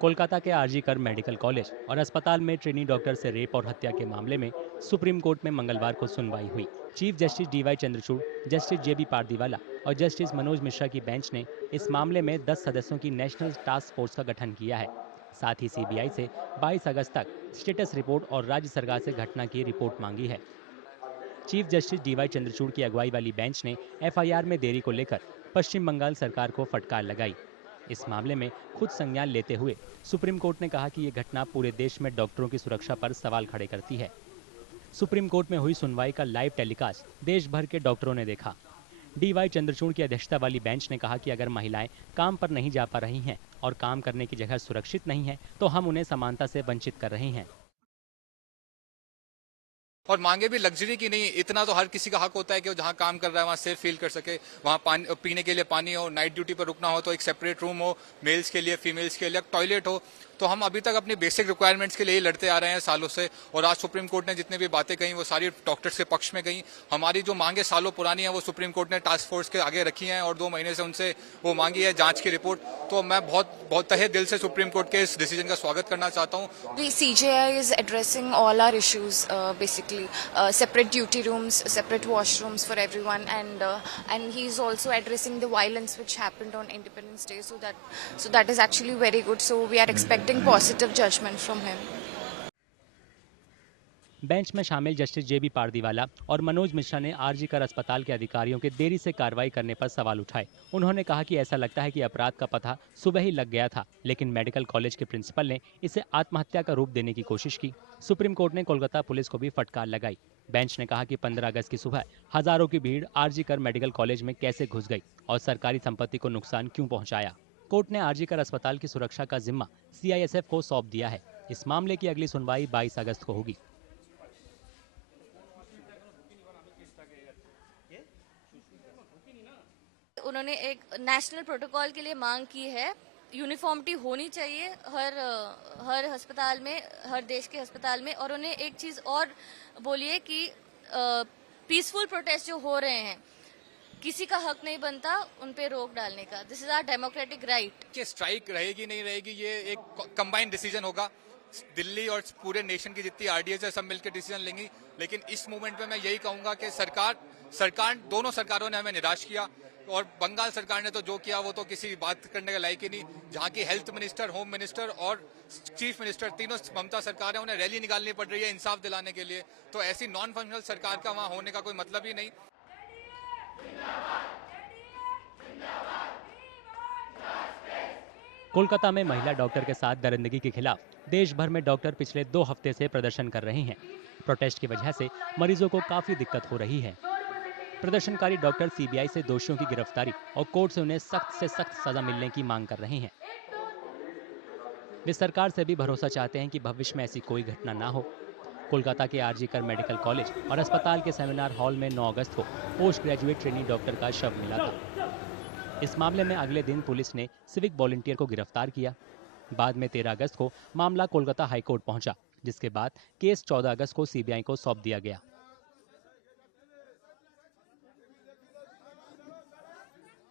कोलकाता के आरजी कर medical college और अस्पताल में ट्रेनी डॉक्टर से रेप और हत्या के मामले में सुप्रीम कोर्ट में मंगलवार को सुनवाई हुई। Chief justice DY Chandrachud, justice JB Pardiwala और जस्टिस मनोज मिश्रा की बेंच ने इस मामले में 10 सदस्यों की नेशनल टास्क फोर्स का गठन किया है। साथ ही सीबीआई से 22 अगस्त तक स्टेटस रिपोर्ट और राज्य सरकार से घटना की रिपोर्ट मांगी है। चीफ जस्टिस डीवाई चंद्रचूड़ की अगुवाई वाली बेंच ने एफआईआर में देरी को लेकर पश्चिम बंगाल सरकार को फटकार लगाई। इस मामले में खुद संज्ञान लेते हुए सुप्रीम कोर्ट ने कहा कि ये घटना पूरे देश में डॉक्टरों की सुरक्षा पर सवाल खड़े करती है। सुप्रीम कोर्ट में हुई सुनवाई का लाइव टेलीकास्ट देश भर के डॉक्टरों ने देखा। डीवाई चंद्रचूड़ की अध्यक्षता वाली बेंच ने कहा कि अगर महिलाएं काम पर नहीं जा पा रही हैं और काम करने की जगह सुरक्षित नहीं है तो हम उन्हें समानता से वंचित कर रहे हैं। और मांगे भी लग्जरी की नहीं, इतना तो हर किसी का हक होता है कि वो जहाँ काम कर रहा है वहाँ सेफ फील कर सके, वहाँ पानी पीने के लिए पानी हो, नाइट ड्यूटी पर रुकना हो तो एक सेपरेट रूम हो, मेल्स के लिए फीमेल्स के लिए टॉयलेट हो। तो हम अभी तक अपनी बेसिक रिक्वायरमेंट्स के लिए ही लड़ते आ रहे हैं सालों से, और आज सुप्रीम कोर्ट ने जितने भी बातें कही वो सारी डॉक्टर्स के पक्ष में गई। हमारी जो मांगे सालों पुरानी है वो सुप्रीम कोर्ट ने टास्क फोर्स के आगे रखी हैं और 2 महीने से उनसे वो मांगी है जांच की रिपोर्ट। तो मैं बहुत तहे दिल से सुप्रीम कोर्ट के इस डिसीजन का स्वागत करना चाहता हूँ। CJI is addressing all our issues, basically separate duty rooms, separate washrooms for everyone, and he's also addressing the violence which happened on Independence Day. So that is actually very good. So we are expecting positive judgment from him. Bench में शामिल justice JB Pardiwala और मनोज मिश्रा ने RG कर अस्पताल के अधिकारियों के देरी से कार्रवाई करने पर सवाल उठाए। उन्होंने कहा कि ऐसा लगता है कि अपराध का पता सुबह ही लग गया था, लेकिन मेडिकल कॉलेज के प्रिंसिपल ने इसे आत्महत्या का रूप देने की कोशिश की। सुप्रीम कोर्ट ने कोलकाता पुलिस को भी फटकार लगाई। बेंच ने कहा कि 15 अगस्त की सुबह हजारों की भीड़ आरजी कर मेडिकल कॉलेज में कैसे घुस गई और सरकारी संपत्ति को नुकसान क्यों पहुंचाया। कोर्ट ने आरजी कर अस्पताल की सुरक्षा का जिम्मा CISF को सौंप दिया है। इस मामले की अगली सुनवाई 22 अगस्त को होगी। उन्होंने एक नेशनल प्रोटोकॉल के लिए मांग की है। यूनिफॉर्मिटी होनी चाहिए हर अस्पताल में, हर देश के अस्पताल में। और उन्हें एक चीज और बोली है कि पीसफुल प्रोटेस्ट जो हो रहे हैं, किसी का हक नहीं बनता उन पे रोक डालने का। This is our democratic right. कि स्ट्राइक रहेगी नहीं रहेगी ये एक कंबाइंड डिसीजन होगा। दिल्ली और पूरे नेशन की जितनी RDS है सब मिलकर डिसीजन लेंगी। लेकिन इस मूवमेंट में मैं यही कहूंगा कि सरकार दोनों सरकारों ने हमें निराश किया, और बंगाल सरकार ने तो जो किया वो तो किसी बात करने का लायक ही नहीं। जहाँ की हेल्थ मिनिस्टर, होम मिनिस्टर और चीफ मिनिस्टर तीनों ममता सरकार है, उन्हें रैली निकालनी पड़ रही है इंसाफ दिलाने के लिए। तो ऐसी नॉन फंक्शनल सरकार का वहाँ होने का कोई मतलब ही नहीं। कोलकाता में महिला डॉक्टर के साथ दरिंदगी के खिलाफ देश भर में डॉक्टर पिछले 2 हफ्ते से प्रदर्शन कर रहे हैं। प्रोटेस्ट की वजह से मरीजों को काफी दिक्कत हो रही है। प्रदर्शनकारी डॉक्टर CBI से दोषियों की गिरफ्तारी और कोर्ट से उन्हें सख्त से सख्त सजा मिलने की मांग कर रहे हैं। वे सरकार से भी भरोसा चाहते हैं कि भविष्य में ऐसी कोई घटना ना हो। कोलकाता के आरजी कर मेडिकल कॉलेज और अस्पताल के सेमिनार हॉल में 9 अगस्त को पोस्ट ग्रेजुएट ट्रेनी डॉक्टर का शव मिला था। इस मामले में अगले दिन पुलिस ने सिविक वॉलंटियर को गिरफ्तार किया। बाद में 13 अगस्त को मामला कोलकाता हाईकोर्ट पहुंचा, जिसके बाद केस 14 अगस्त को CBI को सौंप दिया गया।